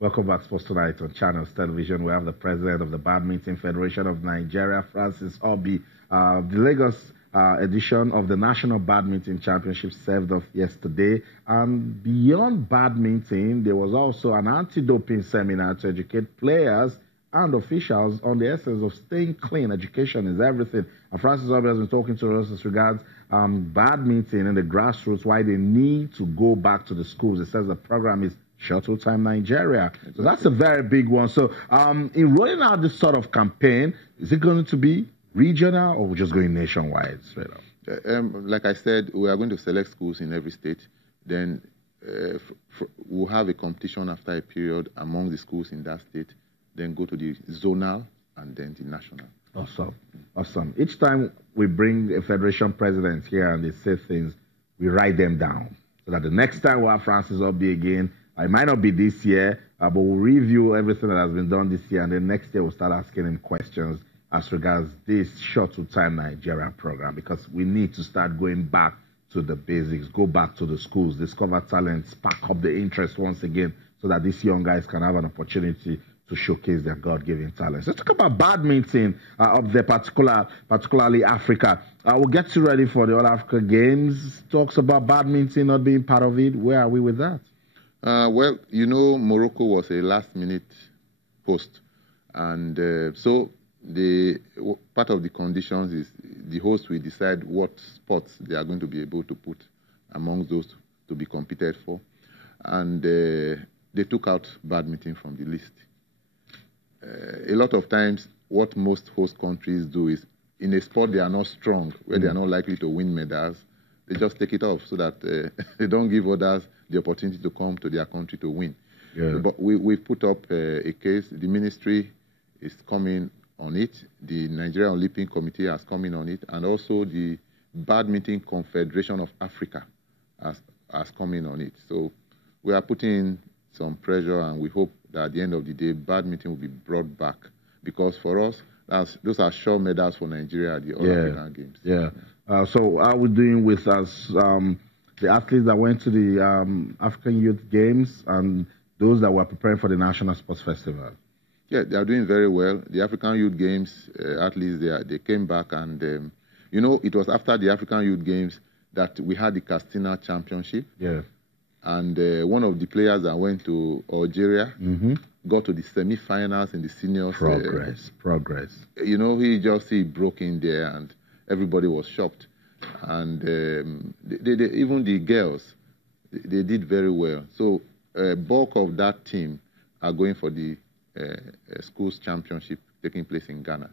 Welcome back, Sports Tonight on Channels Television. We have the president of the Badminton Federation of Nigeria, Francis Obi. The Lagos edition of the National Badminton Championship served off yesterday. And beyond badminton, there was also an anti-doping seminar to educate players and officials on the essence of staying clean. Education is everything. And Francis Obi has been talking to us as regards badminton and the grassroots, why they need to go back to the schools. It says the program is Shuttle Time Nigeria. So that's a very big one. So in rolling out this sort of campaign, is it going to be regional or we're just going nationwide straight up? Like I said, we are going to select schools in every state. Then we'll have a competition after a period among the schools in that state, then go to the zonal and then the national. Awesome. Awesome. Each time we bring a federation president here and they say things, we write them down so that the next time we'll have Francis Obi again. It might not be this year, but we'll review everything that has been done this year, and then next year we'll start asking him questions as regards this Shuttle Time Nigeria program, because we need to start going back to the basics, go back to the schools, discover talent, spark up the interest once again, so that these young guys can have an opportunity to showcase their God-given talents. Let's talk about badminton up there, particularly Africa. We'll get you ready for the All-Africa Games. Talks about badminton not being part of it. Where are we with that? Well, you know, Morocco was a last-minute host. And so part of the conditions is the host will decide what sports they are going to be able to put among those to be competed for. And they took out badminton from the list. A lot of times, what most host countries do is, in a sport they are not strong, where they are not likely to win medals, they just take it off so that they don't give others the opportunity to come to their country to win. Yeah. But we put up a case. The ministry is coming on it. The Nigerian Olympic Committee has come in on it. And also the Badminton Confederation of Africa has come in on it. So we are putting in some pressure, and we hope that at the end of the day, badminton will be brought back. Because for us, those are sure medals for Nigeria at the All-African Games. Yeah. So how are we doing with us? The athletes that went to the African Youth Games and those that were preparing for the National Sports Festival? Yeah, they are doing very well. The African Youth Games athletes, they came back, and you know, it was after the African Youth Games that we had the Castina Championship. Yeah. And one of the players that went to Algeria got to the semi-finals in the seniors. Progress. You know, he broke in there, and everybody was shocked. And even the girls, they did very well. So bulk of that team are going for the schools championship taking place in Ghana.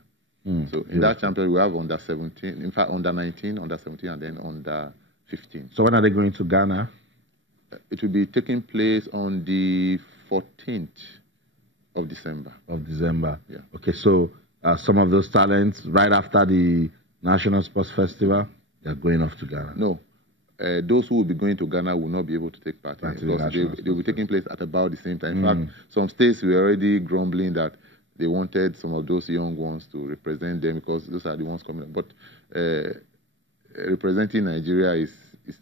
So in that championship, we have under 17, in fact, under 19, under 17, and then under 15. So when are they going to Ghana? It will be taking place on the 14th of December. Yeah. Okay, so some of those talents, right after the National Sports Festival, they're going off to Ghana? No. Those who will be going to Ghana will not be able to take part in it, because they will be taking place at about the same time. In fact, some states were already grumbling that they wanted some of those young ones to represent them, because those are the ones coming up. But representing Nigeria is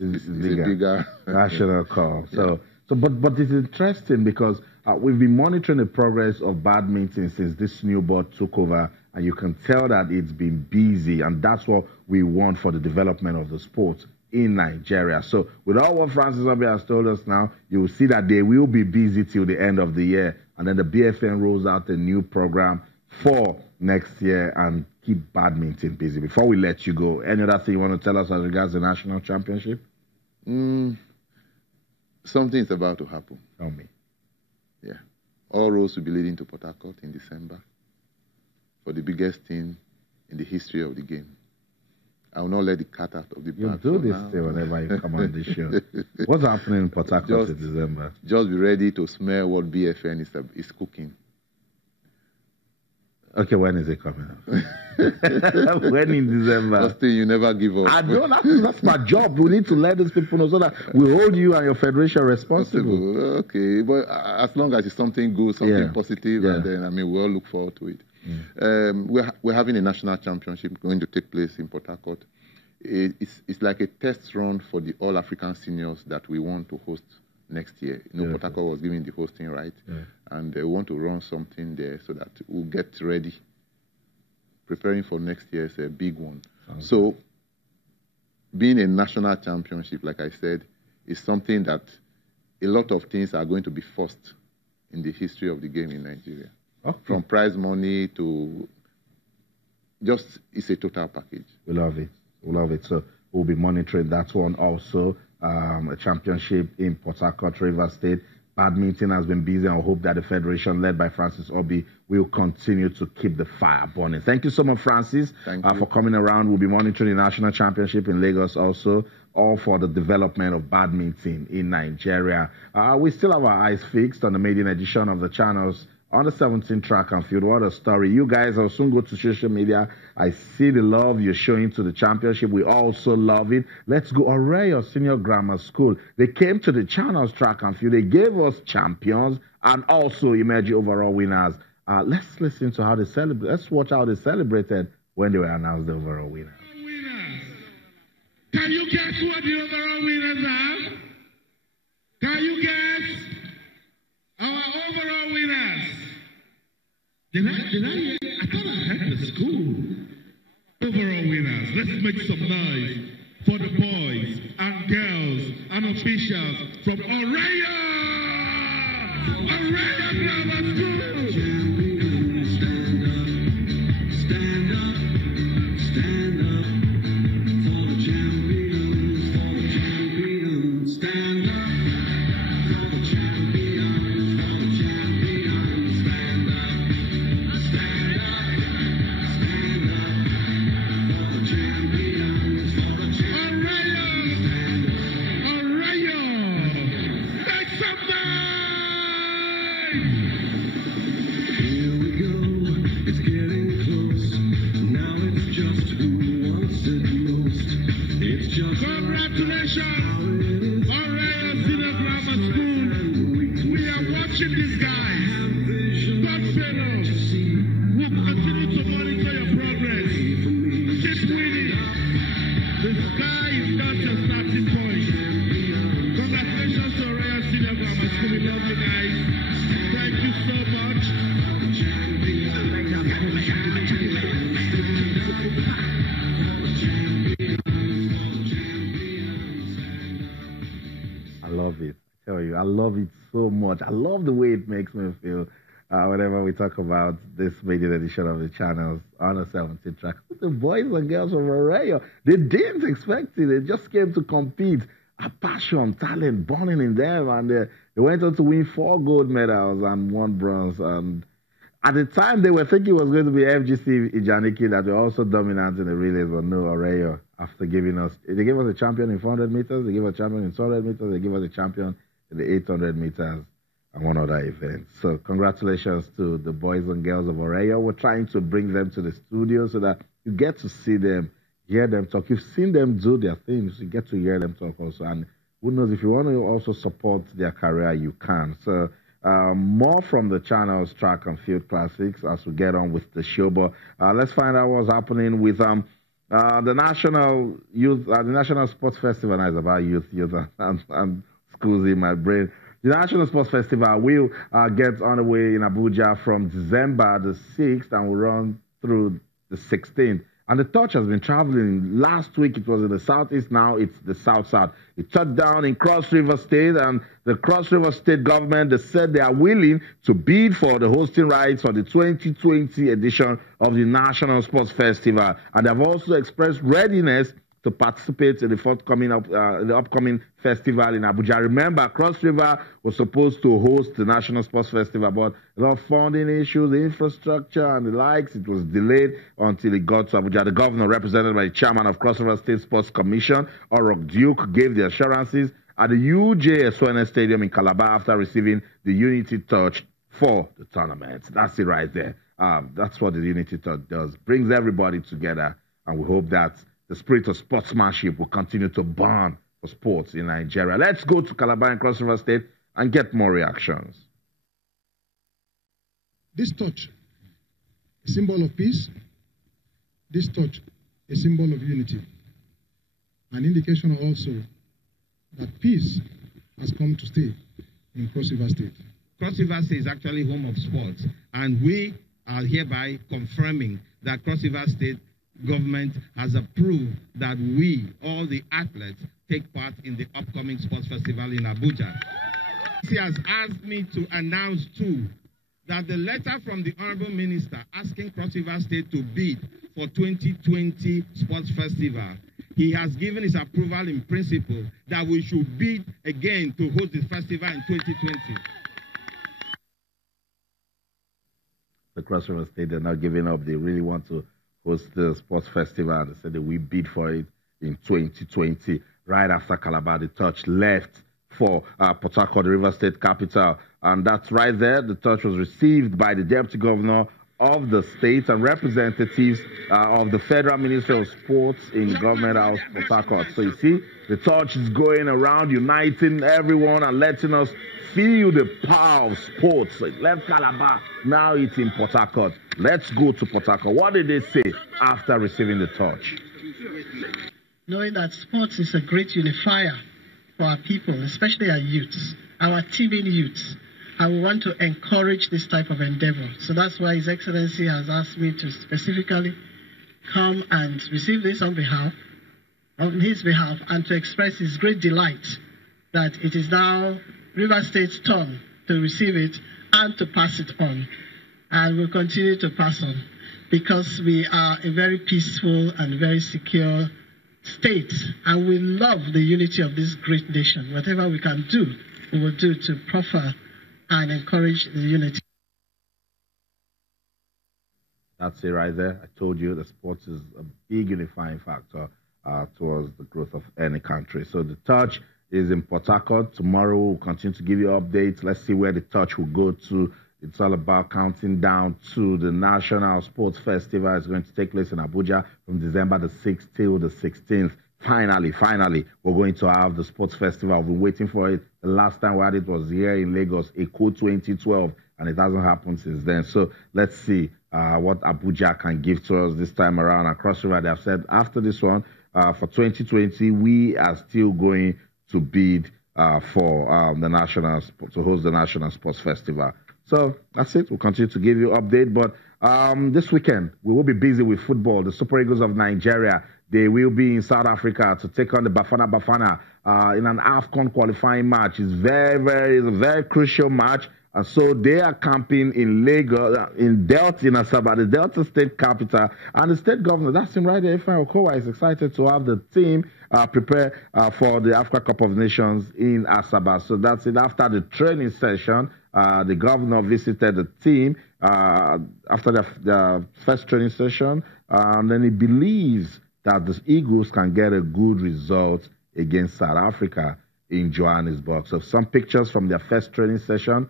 a bigger national call. So but it's interesting because we've been monitoring the progress of badminton since this new board took over, and you can tell that it's been busy, and that's what we want for the development of the sport in Nigeria. So with all what Francis Obi has told us now, you will see that they will be busy till the end of the year, and then the BFN rolls out a new program for next year and keep badminton busy. Before we let you go, any other thing you want to tell us as regards the national championship? Something is about to happen. Tell me. Yeah. All roads will be leading to Port Harcourt in December for the biggest thing in the history of the game. I will not let the cat out of the bag. You do this thing whenever you come on this show. What's happening in Port Harcourt in December? Just be ready to smell what BFN is cooking. Okay, when is it coming up? When in December? Still, you never give up. I don't. That's my job. We need to let these people know so that we hold you and your federation responsible. Okay, but as long as it's something good, something positive, and then, I mean, we all look forward to it. We're having a national championship going to take place in Port Harcourt. It's like a test run for the All-African seniors that we want to host next year. You know, Port Harcourt was given the hosting right, and they want to run something there so that we'll get ready. Preparing for next year is a big one. So, being a national championship, like I said, is something that a lot of things are going to be first in the history of the game in Nigeria. Okay. From prize money to just, it's a total package. We love it. We love it. So we'll be monitoring that one also. A championship in Port Harcourt, Rivers State. Badminton has been busy, and I hope that the federation led by Francis Obi will continue to keep the fire burning. Thank you so much, Francis, for coming around. We'll be monitoring the national championship in Lagos also, all for the development of badminton in Nigeria. We still have our eyes fixed on the maiden edition of the channels on the 17th track and field. What a story. You guys will soon go to social media. I see the love you're showing to the championship. We also love it. Let's go. Oreyo Senior Grammar School. They came to the channels track and field. They gave us champions and also emerging overall winners. Let's listen to how they celebrate. Let's watch how they celebrated when they were announced the overall winners. Can you guess what the overall winners are? Can you guess? Our overall winners. Did I hear? I thought I heard the school. Overall winners. Let's make some noise for the boys and girls and officials from Oreyo! Oreyo Grammar School! Stand up, stand up for the champions, stand up for the champions, stand up, stand up for the champions, Oreyo, make some noise! Here we go, it's getting close. Now it's just who wants it most. It's just congratulations, Oreyo Senior Grammar School. We are watching these guys. God fellow, we'll continue to monitor your progress. Keep winning. The sky is not your starting point. Congratulations to Oreyo Senior Grammar School. We love you guys. Thank you so much. I love it. I tell you, I love it so much. I love the way it makes me feel whenever we talk about this maiden edition of the channels on a 17th track. The boys and girls from Oreyo, they didn't expect it. They just came to compete. A passion, talent burning in them, and they went on to win 4 gold medals and 1 bronze. And at the time, they were thinking it was going to be FGC Ijaniki that were also dominant in the relays, but no, Oreyo, after giving us, they gave us a champion in 400 meters, they gave us a champion in 200 meters, they gave us a champion in the 800 meters and 1 other event. So congratulations to the boys and girls of Oreyo. We're trying to bring them to the studio so that you get to see them, hear them talk. You've seen them do their things, you get to hear them talk also. And who knows, if you want to also support their career, you can. So more from the channel's track and field classics as we get on with the show. But let's find out what's happening with the National Youth, the National Sports Festival. Now it's about youth and schools in my brain. The National Sports Festival will get underway in Abuja from December the 6th and will run through the 16th. And the torch has been traveling. Last week it was in the southeast, now it's the south-south. It touched down in Cross River State, and the Cross River State government, they said they are willing to bid for the hosting rights for the 2020 edition of the National Sports Festival. And they have also expressed readiness to participate in the forthcoming the upcoming festival in Abuja. Remember, Cross River was supposed to host the National Sports Festival, but a lot of funding issues, the infrastructure and the likes, it was delayed until it got to Abuja. The governor, represented by the chairman of Cross River State Sports Commission, Orok Duke, gave the assurances at the UJ SONS Stadium in Calabar after receiving the Unity Touch for the tournament. That's it right there. That's what the Unity Touch does. Brings everybody together, and we hope that the spirit of sportsmanship will continue to burn for sports in Nigeria. Let's go to Calabar and Cross River State and get more reactions. This touch, a symbol of peace. This touch, a symbol of unity. An indication also that peace has come to stay in Cross River State. Cross River State is actually home of sports, and we are hereby confirming that Cross River State government has approved that we, all the athletes, take part in the upcoming sports festival in Abuja. He has asked me to announce too that the letter from the Honorable Minister asking Cross River State to bid for 2020 Sports Festival, he has given his approval in principle that we should bid again to host the festival in 2020. The Cross River State, they're not giving up. They really want to host the sports festival. They said that we bid for it in 2020. Right after Calabar, the touch left for Pt.2, the River State capital. And that's right there. The touch was received by the Deputy Governor of the state and representatives of the Federal Ministry of Sports in Government House, Pt.2. So you see, the touch is going around, uniting everyone and letting us feel the power of sports. So it left Calabar, now it's in Pt.2. Let's go to Pt.2. What did they say after receiving the touch? Knowing that sports is a great unifier for our people, especially our youths, our teeming youths, and we want to encourage this type of endeavor. So that's why His Excellency has asked me to specifically come and receive this on his behalf, and to express his great delight that it is now River State's turn to receive it and to pass it on. And we'll continue to pass on because we are a very peaceful and very secure state, and we love the unity of this great nation. Whatever we can do, we will do to proffer and encourage the unity. That's it right there. I told you the sports is a big unifying factor towards the growth of any country. So the touch is in Pt.2. Tomorrow we'll continue to give you updates. Let's see where the touch will go to. It's all about counting down to the National Sports Festival. It's going to take place in Abuja from December the 6th till the 16th. Finally, we're going to have the sports festival. We've been waiting for it. The last time we had it was here in Lagos, Eko 2012, and it hasn't happened since then. So let's see what Abuja can give to us this time around. Across River, they have said after this one, for 2020, we are still going to bid for to host the National Sports Festival. So that's it. We'll continue to give you an update. But this weekend, we will be busy with football. The Super Eagles of Nigeria, they will be in South Africa to take on the Bafana Bafana in an AFCON qualifying match. It's a very crucial match. And so they are camping in Lagos, in Asaba, the Delta State capital. And the state governor, that's him right there, Ifeanyi Okowa, is excited to have the team prepare for the Africa Cup of Nations in Asaba. So that's it. After the training session, the governor visited the team after the first training session, and then he believes that the Eagles can get a good result against South Africa in Johannesburg. So some pictures from their first training session.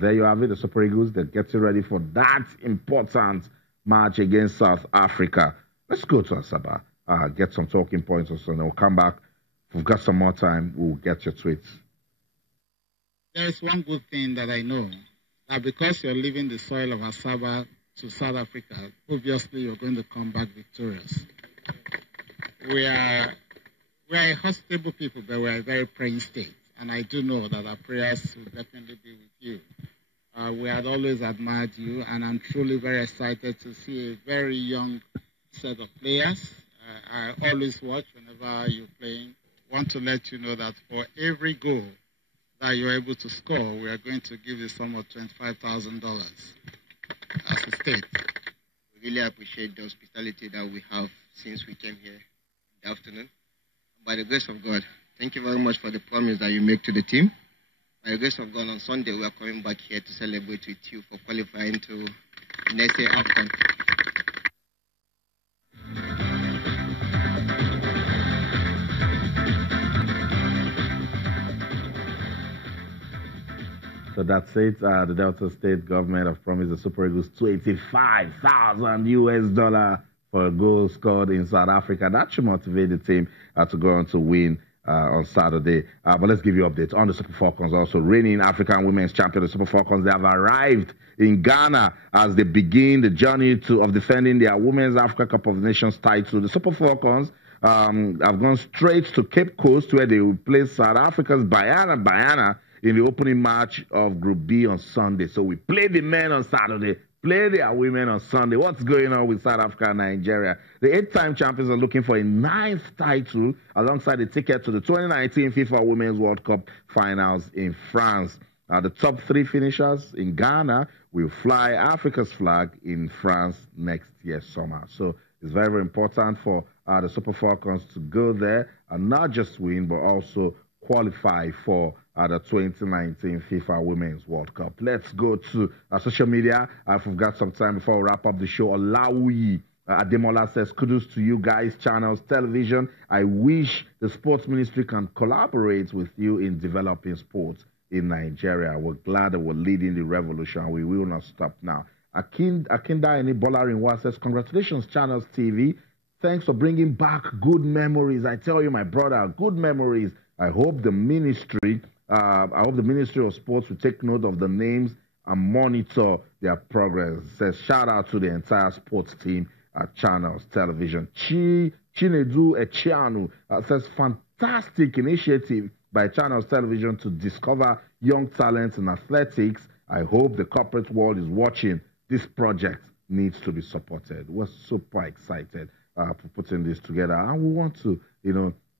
There you have it, the Super Eagles. They're getting ready for that important match against South Africa. Let's go to Asaba, get some talking points or so, and then we'll come back. If we've got some more time, we'll get your tweets. There is one good thing that I know, that because you're leaving the soil of Asaba to South Africa, obviously you're going to come back victorious. We are a hospitable people, but we are a very praying state. And I do know that our prayers will definitely be with you. We had always admired you, and I'm truly very excited to see a very young set of players. I always watch whenever you're playing. I want to let you know that for every goal that you're able to score, we are going to give you sum of $25,000 as a state. We really appreciate the hospitality that we have since we came here in the afternoon. By the grace of God, thank you very much for the promise that you make to the team. By the grace of God, on Sunday, we are coming back here to celebrate with you for qualifying to next year AFCON. So that's it. The Delta State government have promised the Super Eagles $25,000 for a goal scored in South Africa. That should motivate the team to go on to win on Saturday. But let's give you updates on the Super Falcons. Also, reigning African women's champion, the Super Falcons, they have arrived in Ghana as they begin the journey of defending their Women's Africa Cup of Nations title. The Super Falcons have gone straight to Cape Coast where they will play South Africa's Bayana in the opening match of Group B on Sunday. So we play the men on Saturday, play their women on Sunday. What's going on with South Africa and Nigeria? The 8-time champions are looking for a 9th title alongside a ticket to the 2019 FIFA Women's World Cup finals in France. The top 3 finishers in Ghana will fly Africa's flag in France next year summer. So it's very, very important for the Super Falcons to go there and not just win, but also qualify for the 2019 FIFA Women's World Cup. Let's go to social media. If we've got some time before we wrap up the show. Olawuyi Ademola says, kudos to you guys, Channels Television. I wish the sports ministry can collaborate with you in developing sports in Nigeria. We're glad that we're leading the revolution. We will not stop now. Akinda Enibola says, congratulations, Channels TV. Thanks for bringing back good memories. I tell you, my brother, good memories. I hope the Ministry of Sports will take note of the names and monitor their progress. Says, shout out to the entire sports team at Channels Television. Chinedu Echianu says, fantastic initiative by Channels Television to discover young talents in athletics. I hope the corporate world is watching. This project needs to be supported. We're super excited for putting this together, and we want to,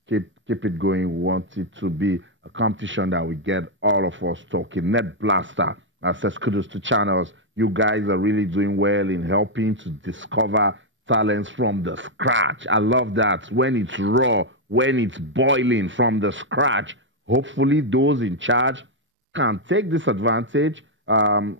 keep it going. We want it to be a competition that we get all of us talking. Net Blaster says, kudos to Channels. You guys are really doing well in helping to discover talents from the scratch. I love that. When it's raw, when it's boiling from the scratch. Hopefully those in charge can take this advantage and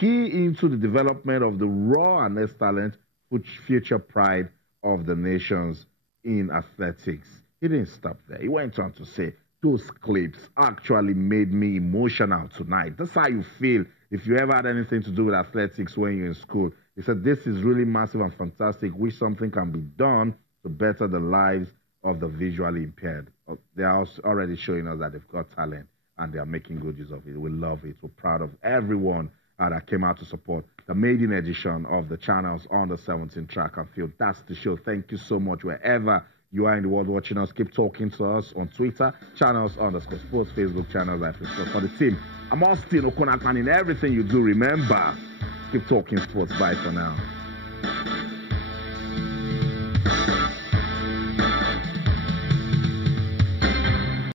key into the development of the raw and next talent, which future pride of the nations in athletics. He didn't stop there. He went on to say, those clips actually made me emotional tonight. That's how you feel if you ever had anything to do with athletics when you're in school. He said, this is really massive and fantastic. Wish something can be done to better the lives of the visually impaired. They are already showing us that they've got talent and they are making good use of it. We love it. We're proud of everyone that came out to support the maiden edition of the Channels on the 17th track and field. That's the show. Thank you so much. Wherever you are in the world watching us, keep talking to us on Twitter, Channels_Sports, Facebook, Channels Life Sports. For the team, I'm Austin Okonakman in everything you do. Remember, keep talking sports. Bye for now.